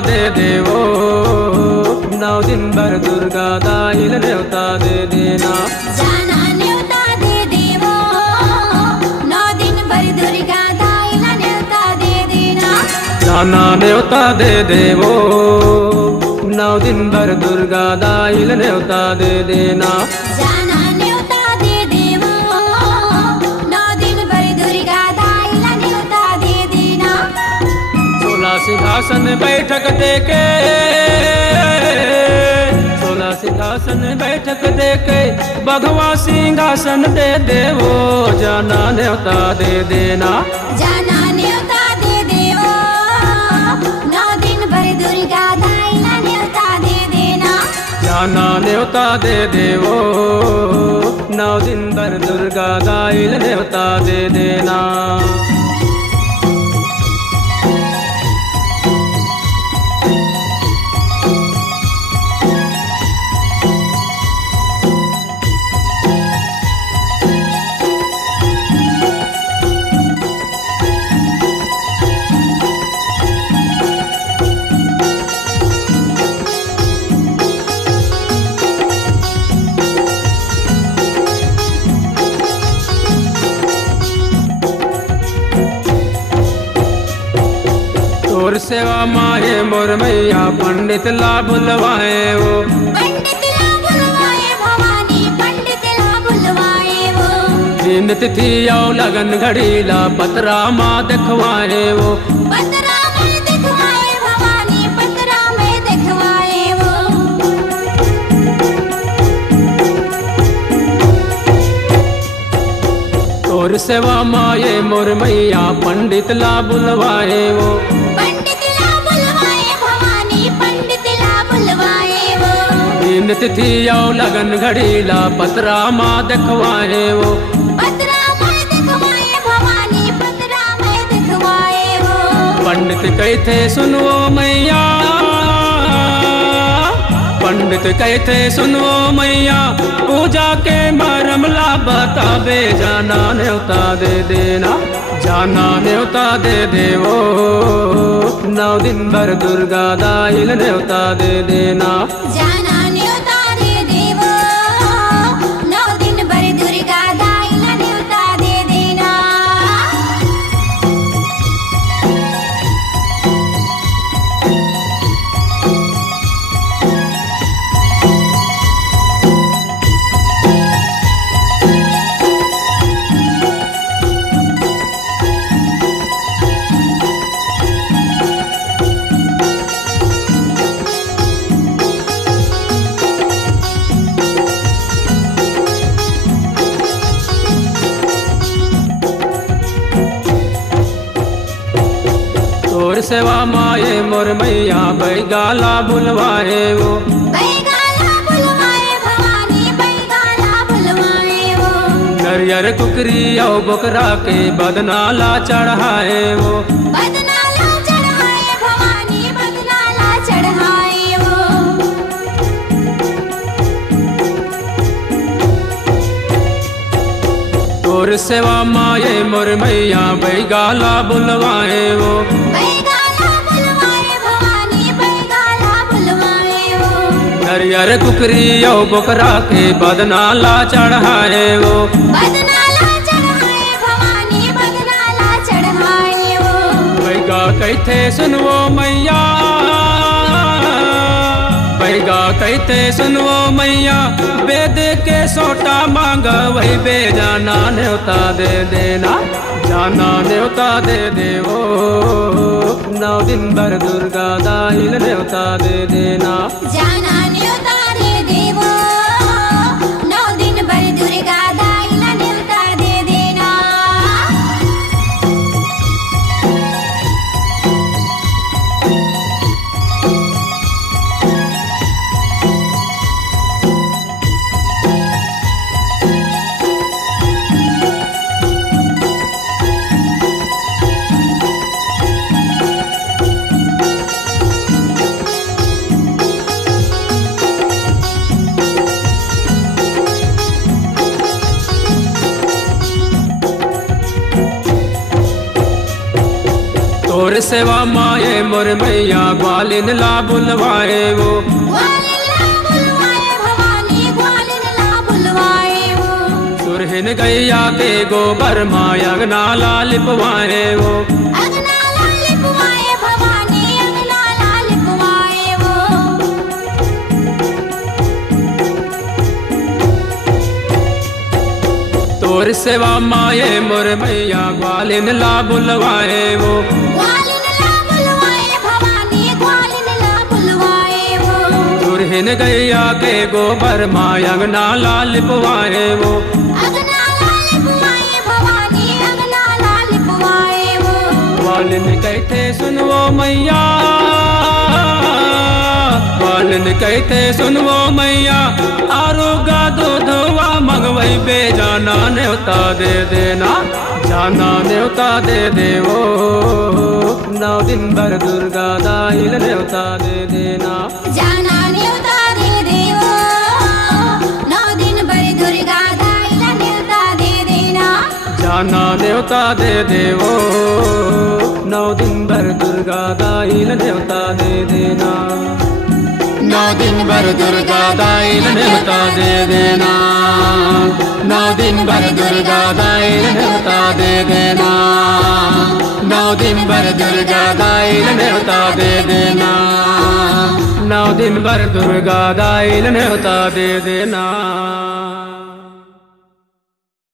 दे देवो, 9 दिन भर दुर्गा दाइल न्योता दे देना। जाना न्योता दे देवो, 9 दिन भर दुर्गा दाइल न्योता दे देना। जाना न्योता दे देवो, 9 दिन भर दुर्गा दाइल न्योता दे देना। जाना न्योता दे देवो, 9 दिन भर दुर्गा दाइल न्योता दे देना। 16 सिंहासन बैठक देके, 16 सिंहासन बैठक देके, भगवा सिंहासन दे देवो, जाना न्योता दे देना। जाना न्योता दे देवो, 9 दिन भर दुर्गा दाइल न्योता दे देना। जाना न्योता दे देवो, 9 दिन भर दुर्गा दाइल न्योता दे देना। तोर सेवा माए मोर मैया, पंडित ला बुलवाए वो, पंडित ला बुलवाए भवानी, पंडित ला बुलवाए वो। दिन तिथि और लगन घड़ीला, पतरा माँ दिखवाए वो, पतरा में दिखवाए भवानी, पतरा में दिखवाए वो। तोर सेवा माए मोर मैया, पंडित ला बुलवाए वो, पंडित ला बुलवाए भवानी, पंडित ला बुलवाए वो। दिन तिथि और लगन घड़ीला, पतरा माँ दिखवाए वो, पतरा में दिखवाए भवानी, पतरा में दिखवाए वो। पंडित कहते सुनो मैया, पंडित कहते सुनो मैया, पूजा के मरम ला बतावे, जाना न्योता दे देना। जाना न्योता दे देवो, 9 दिन भर दुर्गा दाइल न्योता दे देना। जाना न्योता दे देवो, 9 दिन भर दुर्गा दाइल न्योता दे देना। तोर सेवा माए मोर मैया, बैगाला बुलवाए वो, बैगाला बुलवाए भवानी, बैगाला बुलवाए वो। नरियर कुकरी और बकरा के बदनाला चढ़ाए वो, बदनाला चढ़ाए भवानी, बदनाला चढ़ाए वो। तोर सेवा माए मोर मैया, बैगाला बुलवाए वो, बैगाला बुलवाए भवानी, बैगाला बुलवाए वो। नरियर कुकरी और बकरा के बदनाला चढ़ाए वो, बदनाला चढ़ाए भवानी, बदनाला चढ़ाए वो। बैगा कहते सुनवो मैया, बैगा कहते सुनवो मैया, वेद के सोटा मांग वही बे, जाना न्योता दे देना। जाना न्योता दे देवो, 9 दिन भर दुर्गा दाइल न्योता दे देना। जाना न्योता दे देवो, 9 दिन भर दुर्गा दाइल न्योता दे देना। तोर सेवा माए मोर मैया ग्वालिन ला बुलवाए वो ग्वालिन ला बुलवाए भवानी ग्वालिन ला बुलवाए वो सुरहिन गैया के गोबर माय अगना ला लिपवाए वो अगना ला लिपवाए भवानी अगना ला लिपवाए वो तोर सेवा माए मोर मैया ग्वालिन ला बुलवाए वो ग्वालिन ला बुलवाए भवानी ग्वालिन ला बुलवाए वो सुरहिन गैया के गोबर माय अगना ला लिपवाए वो अगना ला लिपवाए भवानी अगना ला लिपवाए वो ग्वालिन कहते सुनवो मैया ग्वालिन कहते सुनवो मैया आरोगा दूधवा मंगवई बे जाना न्योता दे देना जाना न्योता दे देवो 9 दिन भर दुर्गा दाइल न्योता दे देना जाना न्योता दे देवो 9 दिन भर दुर्गा दाइल न्योता दे देना जाना न्योता दे देवो 9 दिन भर दुर्गा दाइल न्योता दे देना 9 दिन भर दुर्गा दाइल न्योता दे देना 9 दिन भर दुर्गा दाइल न्योता दे देना 9 दिन भर दुर्गा दाइल न्योता दे देना 9 दिन भर दुर्गा दाइल न्योता दे देना।